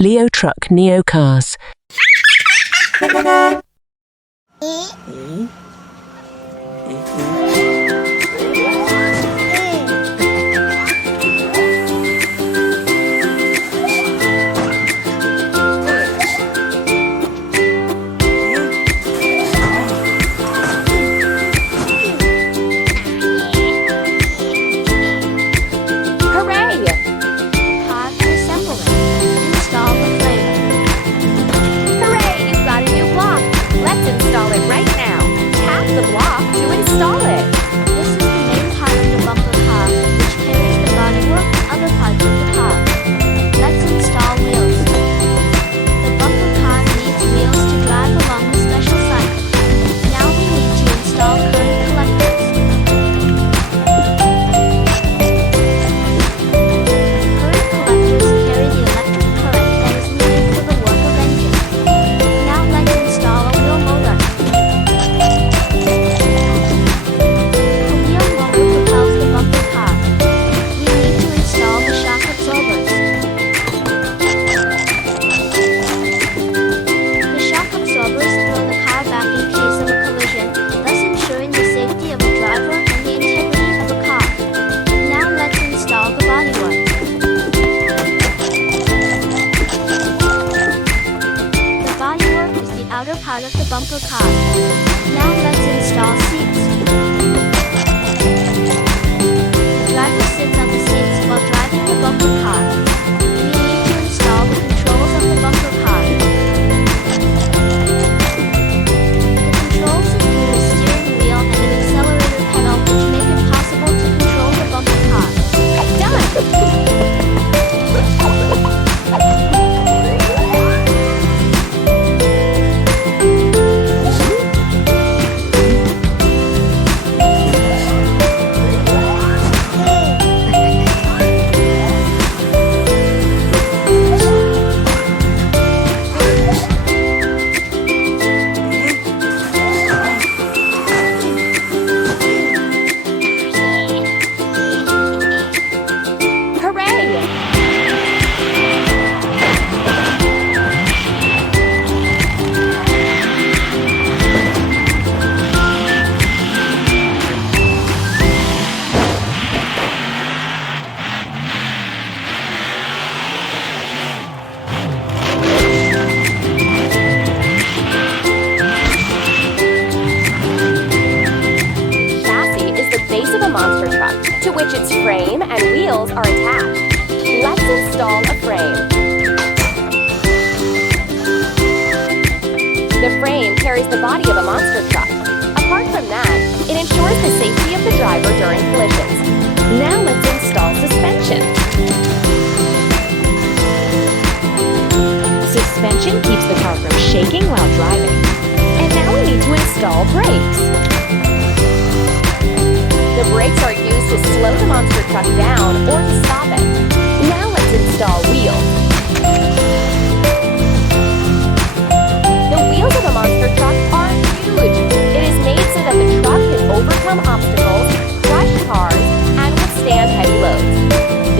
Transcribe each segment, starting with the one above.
LeoTruck NeoCars. Part of the bumper car. Now let's install seats. The driver sits on the seats while driving the bumper car. We need to install the controls of the bumper car. The controls include a steering wheel and an accelerator pedal which make it possible to control the bumper car. Done! MonsterTruck, to which its frame and wheels are attached. Let's install a frame. The frame carries the body of a MonsterTruck. Apart from that, it ensures the safety of the driver during collisions. Now let's install suspension. Suspension keeps the car from shaking while driving. And now we need to install brakes. The brakes are used to slow the MonsterTruck down or to stop it. Now let's install wheels. The wheels of a MonsterTruck are huge. It is made so that the truck can overcome obstacles, crush cars, and withstand heavy loads.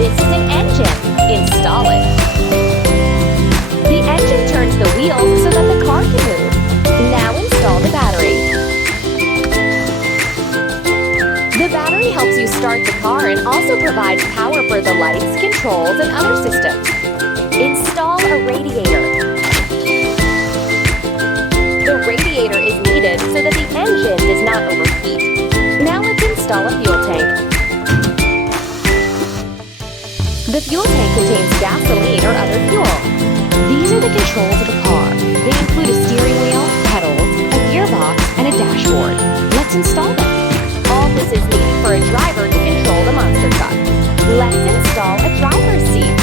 This is an engine. Install it. The engine turns the wheels so that the car can move. Now install the battery. The battery helps you start the car and also provides power for the lights, controls, and other systems. Install a radiator. The radiator is needed so that the engine does not overheat. Now let's install a fuel tank. The fuel tank contains gasoline or other fuel. These are the controls of a car. They include a steering wheel, pedals, a gearbox, and a dashboard. Let's install them. All this is needed for a driver to control the MonsterTruck. Let's install a driver's seat.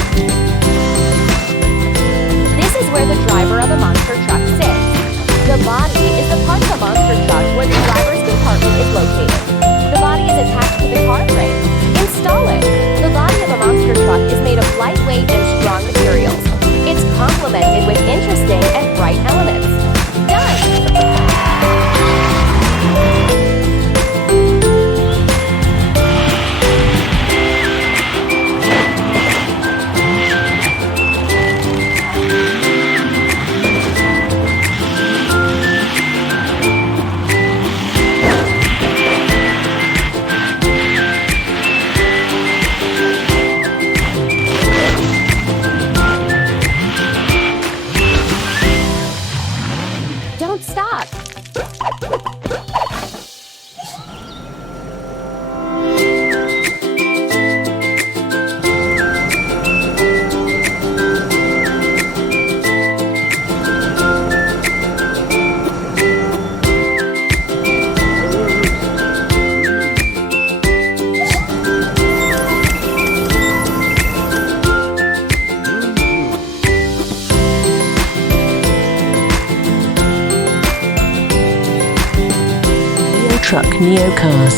This is where the driver of a MonsterTruck sits. The body is the part of a MonsterTruck where the driver's compartment is located. The body is attached to the car frame. Install it. The body of a MonsterTruck is made of lightweight and strong materials. NeoCars.